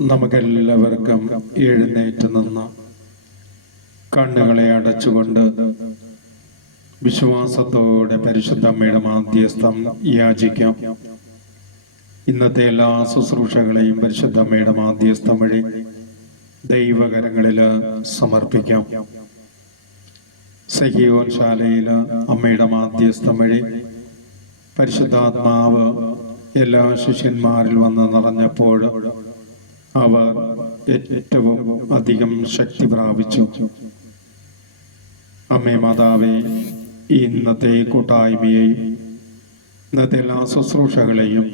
നമുക്കെല്ലാവർക്കും എഴുന്നേറ്റ് നിന്ന് കണ്ണുകളെ അടച്ചുകൊണ്ട് വിശ്വാസത്തോടെ പരിശുദ്ധ അമ്മയുടെ മാധ്യസ്ഥം യാചിക്കാം. ഇന്നത്തെ എല്ലാ ശുശ്രൂഷകളെയും പരിശുദ്ധ അമ്മയുടെ മാധ്യസ്ഥം വഴി ദൈവകരങ്ങളിൽ സമർപ്പിക്കാം. സഹീയോൻ ശാലയിൽ അമ്മയുടെ മാധ്യസ്ഥം വഴി പരിശുദ്ധാത്മാവ് എല്ലാ ശിഷ്യന്മാരിൽ വന്ന് നിറഞ്ഞപ്പോൾ അവർ ഏറ്റവും അധികം ശക്തി പ്രാപിച്ചു. അമ്മേ മാതാവേ, ഇന്നത്തെ കൂട്ടായ്മയെയും ഇന്നത്തെ എല്ലാ ശുശ്രൂഷകളെയും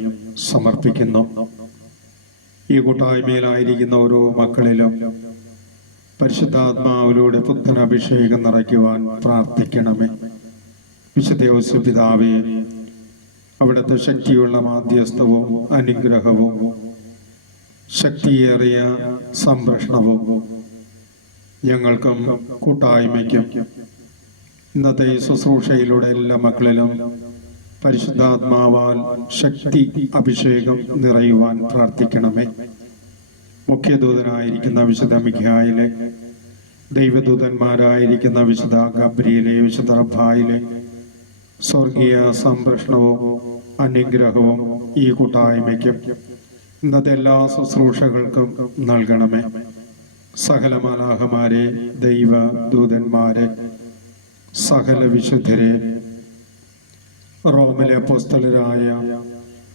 സമർപ്പിക്കുന്നു. ഈ കൂട്ടായ്മയിലായിരിക്കുന്ന ഓരോ മക്കളിലും പരിശുദ്ധാത്മാവിലൂടെ പുത്തൻ അഭിഷേകം നിറയ്ക്കുവാൻ പ്രാർത്ഥിക്കണമേ. വിശുദ്ധ യോസേപ്പ് പിതാവേ, അവിടുത്തെ ശക്തിയുള്ള മാധ്യസ്ഥവും അനുഗ്രഹവും ശക്തിയേറിയ സംരക്ഷണവും ഞങ്ങൾക്കും കൂട്ടായ്മയ്ക്കും ഇന്നത്തെ ഈ ശുശ്രൂഷയിലൂടെ എല്ലാ മക്കളിലും പരിശുദ്ധാത്മാവാൽ ശക്തി അഭിഷേകം നിറയുവാൻ പ്രാർത്ഥിക്കണമേ. മുഖ്യദൂതനായിരിക്കുന്ന വിശുദ്ധ മിഖായേലെ, ദൈവദൂതന്മാരായിരിക്കുന്ന വിശുദ്ധ ഗബ്രിയേലെ, വിശുദ്ധ റഫായേലെ സ്വർഗീയ സംരക്ഷണവും അനുഗ്രഹവും ഈ കൂട്ടായ്മയ്ക്കും ഇന്നത്തെ എല്ലാ ശുശ്രൂഷകൾക്കും നൽകണമേ. സകല മാലാഖമാരെ, ദൈവദൂതന്മാരെ, സകല വിശുദ്ധരെ, റോമിലെ അപ്പോസ്തലരായ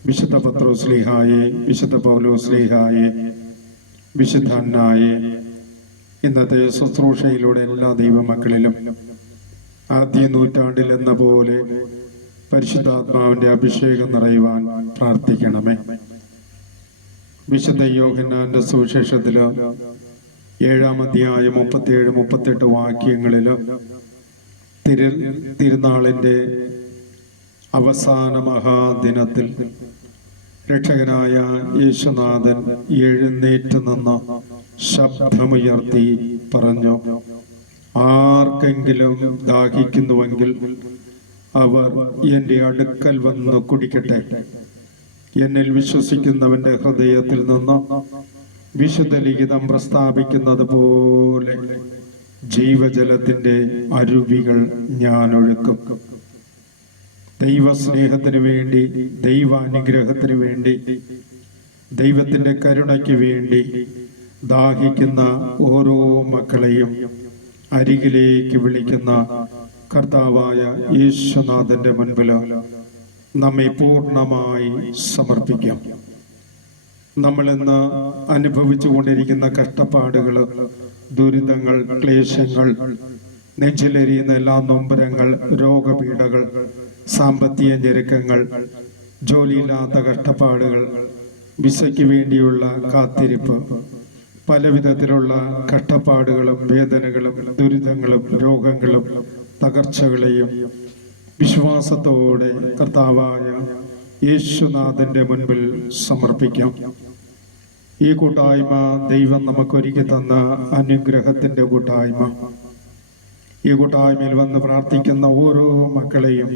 വിശുദ്ധ പത്രോസ്ലീഹായെ, വിശുദ്ധ പൗലോസ്ലീഹായെ, വിശുദ്ധ അന്നായെ, ഇന്നത്തെ ശുശ്രൂഷയിലൂടെ എല്ലാ ദൈവമക്കളിലും ആദ്യ നൂറ്റാണ്ടിൽ എന്ന പോലെ പരിശുദ്ധാത്മാവിന്റെ അഭിഷേകം നിറയുവാൻ പ്രാർത്ഥിക്കണമേ. വിശുദ്ധ യോഹന്നാന്റെ സുവിശേഷത്തില് 7-ാം അധ്യായം 37-38 വാക്യങ്ങളില് തിരുനാളിന്റെ അവസാന മഹാദിനത്തിൽ രക്ഷകനായ യേശുനാഥൻ എഴുന്നേറ്റ് നിന്ന് ശബ്ദമുയർത്തി പറഞ്ഞു, ആർക്കെങ്കിലും ദാഹിക്കുന്നുവെങ്കിൽ അവർ എൻ്റെ അടുക്കൽ വന്ന് കുടിക്കട്ടെ. എന്നിൽ വിശ്വസിക്കുന്നവന്റെ ഹൃദയത്തിൽ നിന്ന് വിശുദ്ധ ലിഖിതം പ്രസ്താവിക്കുന്നത് പോലെ ജീവജലത്തിന്റെ അരുവികൾ ഞാൻ ഒഴുക്കും. ദൈവസ്നേഹത്തിന് വേണ്ടി, ദൈവാനുഗ്രഹത്തിന് വേണ്ടി, ദൈവത്തിന്റെ കരുണയ്ക്ക് വേണ്ടി ദാഹിക്കുന്ന ഓരോ മക്കളെയും അരികിലേക്ക് വിളിക്കുന്ന കർത്താവായ യേശുനാഥന്റെ മുൻപിൽ നമ്മെ പൂർണ്ണമായി സമർപ്പിക്കാം. നമ്മളിന്ന് അനുഭവിച്ചു കൊണ്ടിരിക്കുന്ന കഷ്ടപ്പാടുകൾ, ദുരിതങ്ങൾ, ക്ലേശങ്ങൾ, നെഞ്ചിലെരിയുന്ന എല്ലാ നൊമ്പരങ്ങൾ, രോഗപീഠകൾ, സാമ്പത്തിക ഞെരുക്കങ്ങൾ, ജോലിയില്ലാത്ത കഷ്ടപ്പാടുകൾ, വിസയ്ക്ക് വേണ്ടിയുള്ള കാത്തിരിപ്പ്, പല വിധത്തിലുള്ള കഷ്ടപ്പാടുകളും വേദനകളും ദുരിതങ്ങളും രോഗങ്ങളും തകർച്ചകളെയും വിശ്വാസത്തോടെ കർത്താവായ യേശുനാഥന്റെ മുൻപിൽ സമർപ്പിക്കാം. ഈ കൂട്ടായ്മ ദൈവം നമുക്കൊരുക്കി തന്ന അനുഗ്രഹത്തിന്റെ കൂട്ടായ്മ. ഈ കൂട്ടായ്മയിൽ വന്ന് പ്രാർത്ഥിക്കുന്ന ഓരോ മക്കളെയും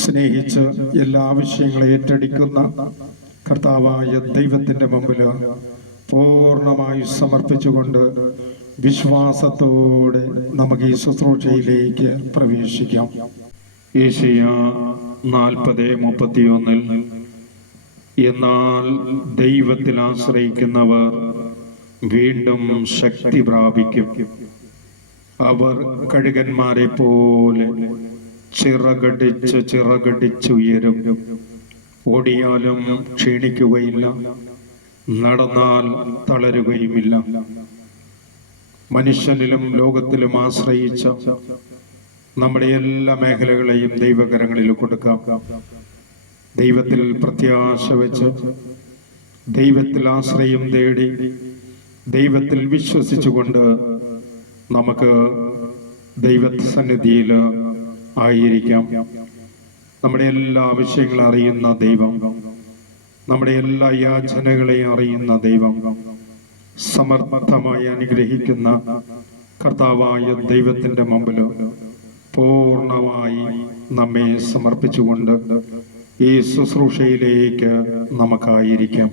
സ്നേഹിച്ച് എല്ലാ ആവശ്യങ്ങളെ ഏറ്റെടുക്കുന്ന കർത്താവായ ദൈവത്തിന്റെ മുമ്പിൽ പൂർണ്ണമായി സമർപ്പിച്ചുകൊണ്ട് വിശ്വാസത്തോടെ നമുക്ക് ഈ ശുശ്രൂഷയിലേക്ക് പ്രവേശിക്കാം. യേശയ്യാ 40:31 എന്നാൽ ദൈവത്തിൽ ആശ്രയിക്കുന്നവർ വീണ്ടും ശക്തി പ്രാപിക്കും. അവർ കഴുകന്മാരെ പോലെ ചിറകടിച്ചുയരും. ഓടിയാലും ക്ഷീണിക്കുകയില്ല, നടന്നാൽ തളരുകയുമില്ല. മനുഷ്യനിലും ലോകത്തിലും ആശ്രയിച്ച നമ്മുടെ എല്ലാ മേഖലകളെയും ദൈവകരങ്ങളിൽ കൊടുക്കാം. ദൈവത്തിൽ പ്രത്യാശ വെച്ച്, ദൈവത്തിൽ ആശ്രയം തേടി, ദൈവത്തിൽ വിശ്വസിച്ചുകൊണ്ട് നമുക്ക് ദൈവസന്നിധിയിൽ ആയിരിക്കാം. നമ്മുടെ എല്ലാ ആവശ്യങ്ങളും അറിയുന്ന ദൈവം, നമ്മുടെ എല്ലാ യാചനകളെയും അറിയുന്ന ദൈവം, സമർത്ഥമായി അനുഗ്രഹിക്കുന്ന കർത്താവായ ദൈവത്തിന്റെ മുമ്പിൽ പൂർണ്ണമായി നമ്മെ സമർപ്പിച്ചുകൊണ്ട് ഈ ശുശ്രൂഷയിലേക്ക് നമുക്കായിരിക്കാം.